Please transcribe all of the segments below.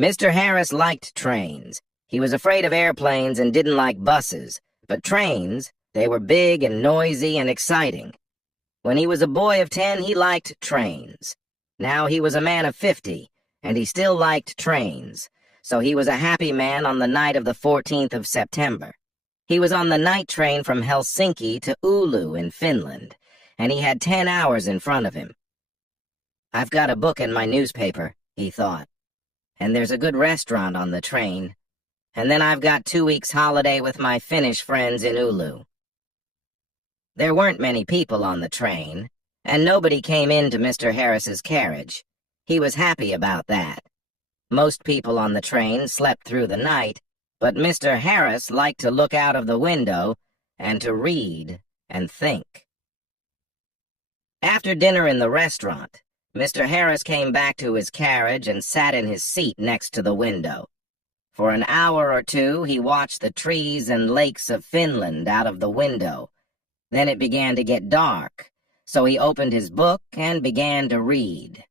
Mr. Harris liked trains. He was afraid of airplanes and didn't like buses, but trains, they were big and noisy and exciting. When he was a boy of 10, he liked trains. Now he was a man of 50, and he still liked trains, so he was a happy man on the night of the 14th of September. He was on the night train from Helsinki to Oulu in Finland, and he had 10 hours in front of him. "I've got a book in my newspaper," he thought, "and there's a good restaurant on the train, and then I've got 2 weeks' holiday with my Finnish friends in Oulu." There weren't many people on the train, and nobody came into Mr. Harris's carriage. He was happy about that. Most people on the train slept through the night, but Mr. Harris liked to look out of the window and to read and think. After dinner in the restaurant, Mr. Harris came back to his carriage and sat in his seat next to the window. For an hour or two, he watched the trees and lakes of Finland out of the window. Then it began to get dark, so he opened his book and began to read.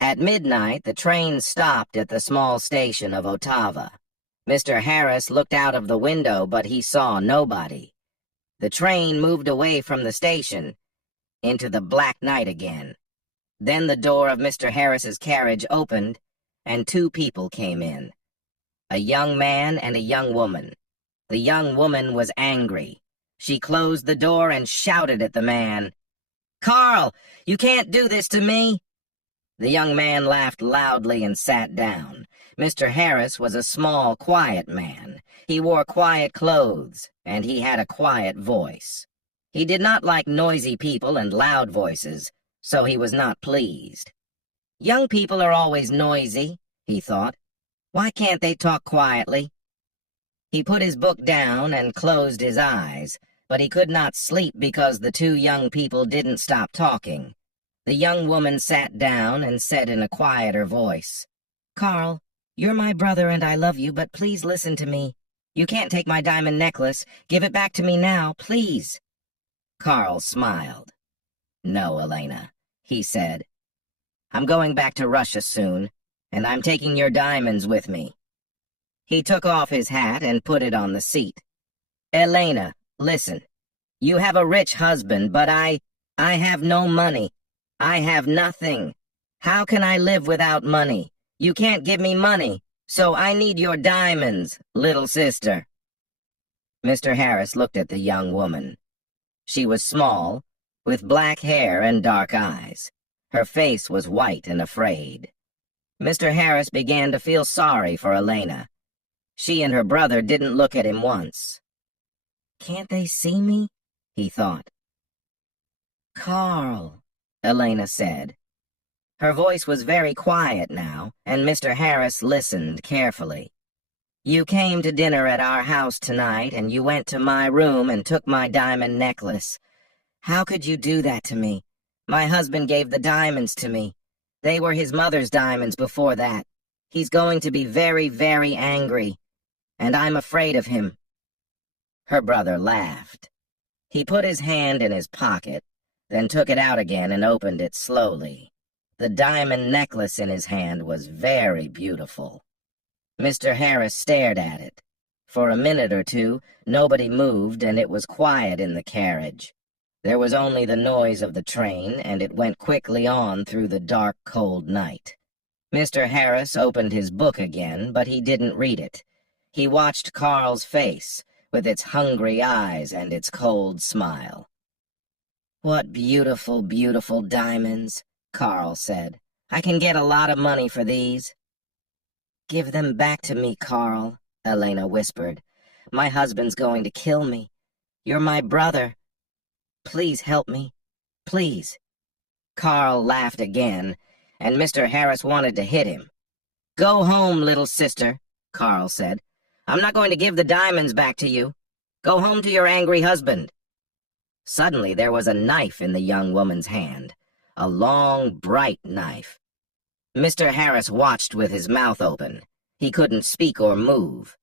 At midnight, the train stopped at the small station of Otava. Mr. Harris looked out of the window, but he saw nobody. The train moved away from the station into the black night again. Then the door of Mr. Harris's carriage opened, and 2 people came in. A young man and a young woman. The young woman was angry. She closed the door and shouted at the man, "Carl, you can't do this to me!" The young man laughed loudly and sat down. Mr. Harris was a small, quiet man. He wore quiet clothes, and he had a quiet voice. He did not like noisy people and loud voices, so he was not pleased. Young people are always noisy, he thought. Why can't they talk quietly? He put his book down and closed his eyes, but he could not sleep because the 2 young people didn't stop talking. The young woman sat down and said in a quieter voice, "Carl, you're my brother and I love you, but please listen to me. You can't take my diamond necklace. Give it back to me now, please." Carl smiled. "No, Elena," he said. "I'm going back to Russia soon, and I'm taking your diamonds with me." He took off his hat and put it on the seat. "Elena, listen. You have a rich husband, but I have no money. I have nothing. How can I live without money? You can't give me money, so I need your diamonds, little sister." Mr. Harris looked at the young woman. She was small, with black hair and dark eyes. Her face was white and afraid. Mr. Harris began to feel sorry for Elena. She and her brother didn't look at him once. "Can't they see me?" he thought. "Carl," Elena said. Her voice was very quiet now, and Mr. Harris listened carefully. "You came to dinner at our house tonight, and you went to my room and took my diamond necklace. How could you do that to me? My husband gave the diamonds to me. They were his mother's diamonds before that. He's going to be very, very angry, and I'm afraid of him." Her brother laughed. He put his hand in his pocket, then took it out again and opened it slowly. The diamond necklace in his hand was very beautiful. Mr. Harris stared at it. For a minute or two, nobody moved, and it was quiet in the carriage. There was only the noise of the train, and it went quickly on through the dark, cold night. Mr. Harris opened his book again, but he didn't read it. He watched Carl's face, with its hungry eyes and its cold smile. "What beautiful, beautiful diamonds," Carl said. "I can get a lot of money for these." "Give them back to me, Carl," Elena whispered. "My husband's going to kill me. You're my brother. Please help me. Please." Carl laughed again, and Mr. Harris wanted to hit him. "Go home, little sister," Carl said. "I'm not going to give the diamonds back to you. Go home to your angry husband." Suddenly there was a knife in the young woman's hand, a long, bright knife. Mr. Harris watched with his mouth open. He couldn't speak or move.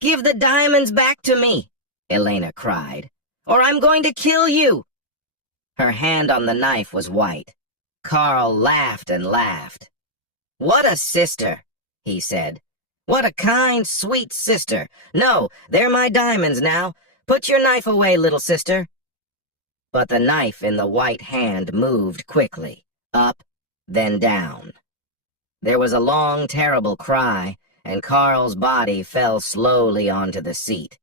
"Give the diamonds back to me," Elena cried, "or I'm going to kill you." Her hand on the knife was white. Carl laughed and laughed. "What a sister! he said. "What a kind, sweet sister. No, they're my diamonds now. Put your knife away, little sister." But the knife in the white hand moved quickly, up, then down. There was a long, terrible cry, and Carl's body fell slowly onto the seat.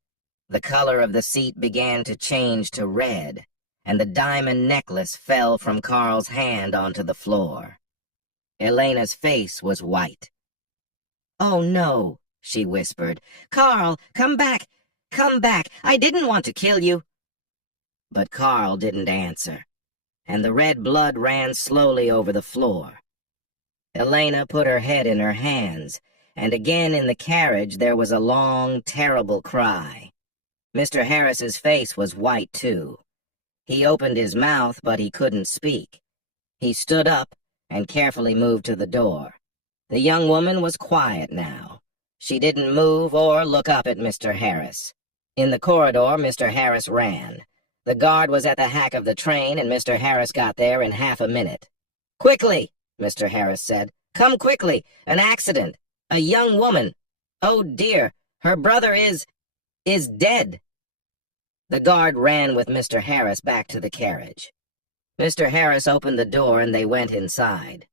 The color of the seat began to change to red, and the diamond necklace fell from Carl's hand onto the floor. Elena's face was white. "Oh, no," she whispered. "Carl, come back! Come back! I didn't want to kill you!" But Carl didn't answer, and the red blood ran slowly over the floor. Elena put her head in her hands, and again in the carriage there was a long, terrible cry. Mr. Harris's face was white, too. He opened his mouth, but he couldn't speak. He stood up and carefully moved to the door. The young woman was quiet now. She didn't move or look up at Mr. Harris. In the corridor, Mr. Harris ran. The guard was at the hack of the train, and Mr. Harris got there in half a minute. "Quickly," Mr. Harris said. "Come quickly. An accident. A young woman. Oh, dear. Her brother is dead." The guard ran with Mr. Harris back to the carriage. Mr. Harris opened the door and they went inside.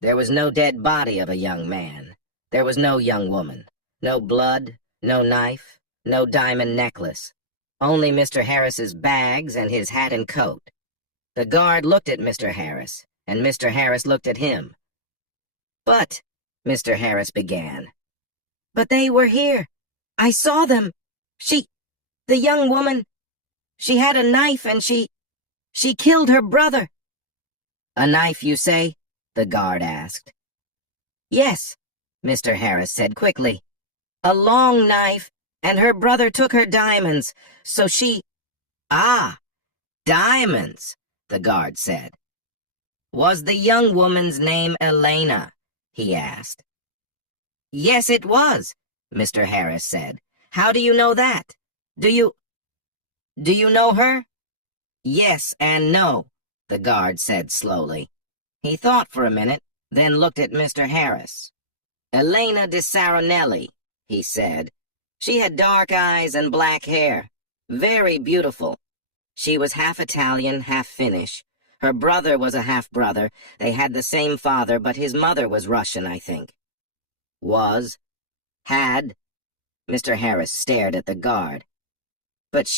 There was no dead body of a young man. There was no young woman. No blood, no knife, no diamond necklace. Only Mr. Harris's bags and his hat and coat. The guard looked at Mr. Harris, and Mr. Harris looked at him. "But," Mr. Harris began. "But they were here. I saw them. The young woman, she had a knife and she killed her brother." "A knife, you say?" the guard asked. "Yes," Mr. Harris said quickly. "A long knife, and her brother took her diamonds, so she—" "Ah, diamonds," the guard said. "Was the young woman's name Elena?" he asked. "Yes, it was," Mr. Harris said. "How do you know that? Do you know her?" "Yes and no," the guard said slowly. He thought for a minute, then looked at Mr. Harris. "Elena de Saronelli," he said. "She had dark eyes and black hair. Very beautiful. She was half Italian, half Finnish. Her brother was a half-brother. They had the same father, but his mother was Russian, I think." "Was? Had?" Mr. Harris stared at the guard. "But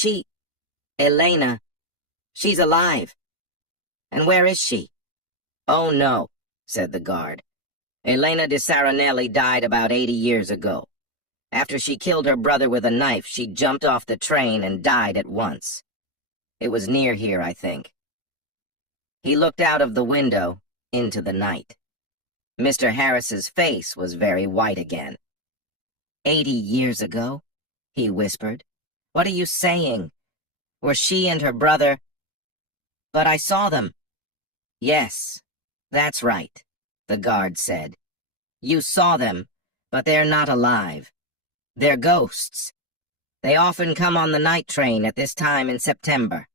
Elena, she's alive. And where is she?" "Oh, no," said the guard. "Elena de Saronelli died about 80 years ago. After she killed her brother with a knife, she jumped off the train and died at once. It was near here, I think." He looked out of the window into the night. Mr. Harris's face was very white again. 80 years ago?" he whispered. "What are you saying? Were she and her brother—" "But I saw them." "Yes, that's right," the guard said. "You saw them, but they're not alive. They're ghosts. They often come on the night train at this time in September.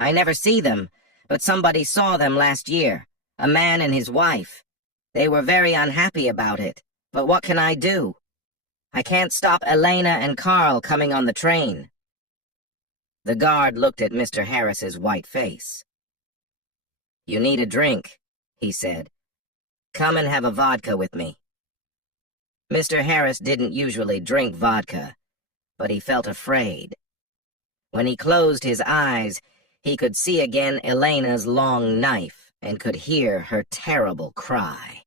I never see them, but somebody saw them last year, a man and his wife. They were very unhappy about it, but what can I do? I can't stop Elena and Carl coming on the train." The guard looked at Mr. Harris's white face. "You need a drink," he said. "Come and have a vodka with me." Mr. Harris didn't usually drink vodka, but he felt afraid. When he closed his eyes, he could see again Elena's long knife and could hear her terrible cry.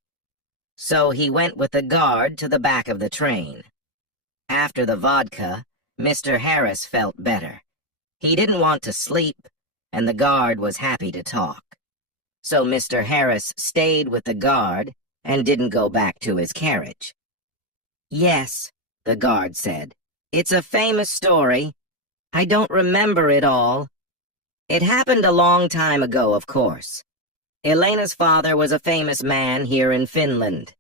So he went with the guard to the back of the train. After the vodka, Mr. Harris felt better. He didn't want to sleep, and the guard was happy to talk. So Mr. Harris stayed with the guard and didn't go back to his carriage. "Yes," the guard said. "It's a famous story. I don't remember it all. It happened a long time ago, of course. Elena's father was a famous man here in Finland.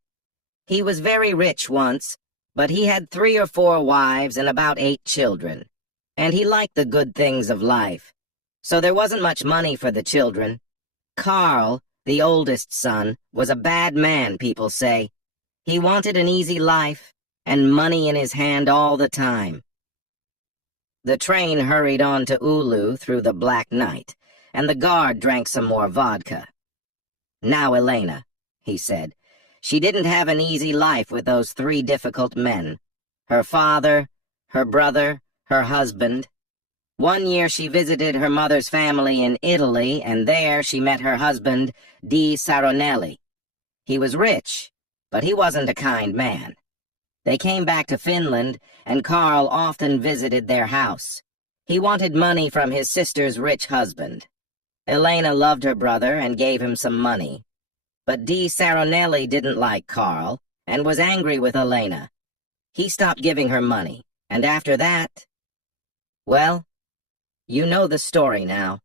He was very rich once, but he had 3 or 4 wives and about 8 children. And he liked the good things of life. So there wasn't much money for the children. Carl, the oldest son, was a bad man, people say. He wanted an easy life and money in his hand all the time. The train hurried on to Oulu through the black night, and the guard drank some more vodka. "Now, Elena," he said. "She didn't have an easy life with those 3 difficult men. Her father, her brother, her husband. One year she visited her mother's family in Italy, and there she met her husband, Di Saronelli. He was rich, but he wasn't a kind man. They came back to Finland, and Carl often visited their house. He wanted money from his sister's rich husband. Elena loved her brother and gave him some money. But Di Saronelli didn't like Carl, and was angry with Elena. He stopped giving her money, and after that... Well, you know the story now."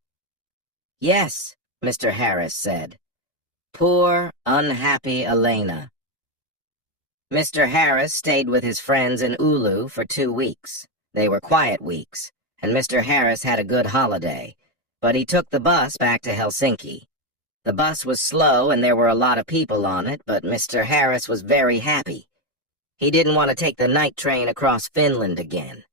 "Yes," Mr. Harris said. "Poor, unhappy Elena." Mr. Harris stayed with his friends in Oulu for 2 weeks. They were quiet weeks, and Mr. Harris had a good holiday, but he took the bus back to Helsinki. The bus was slow and there were a lot of people on it, but Mr. Harris was very happy. He didn't want to take the night train across Finland again.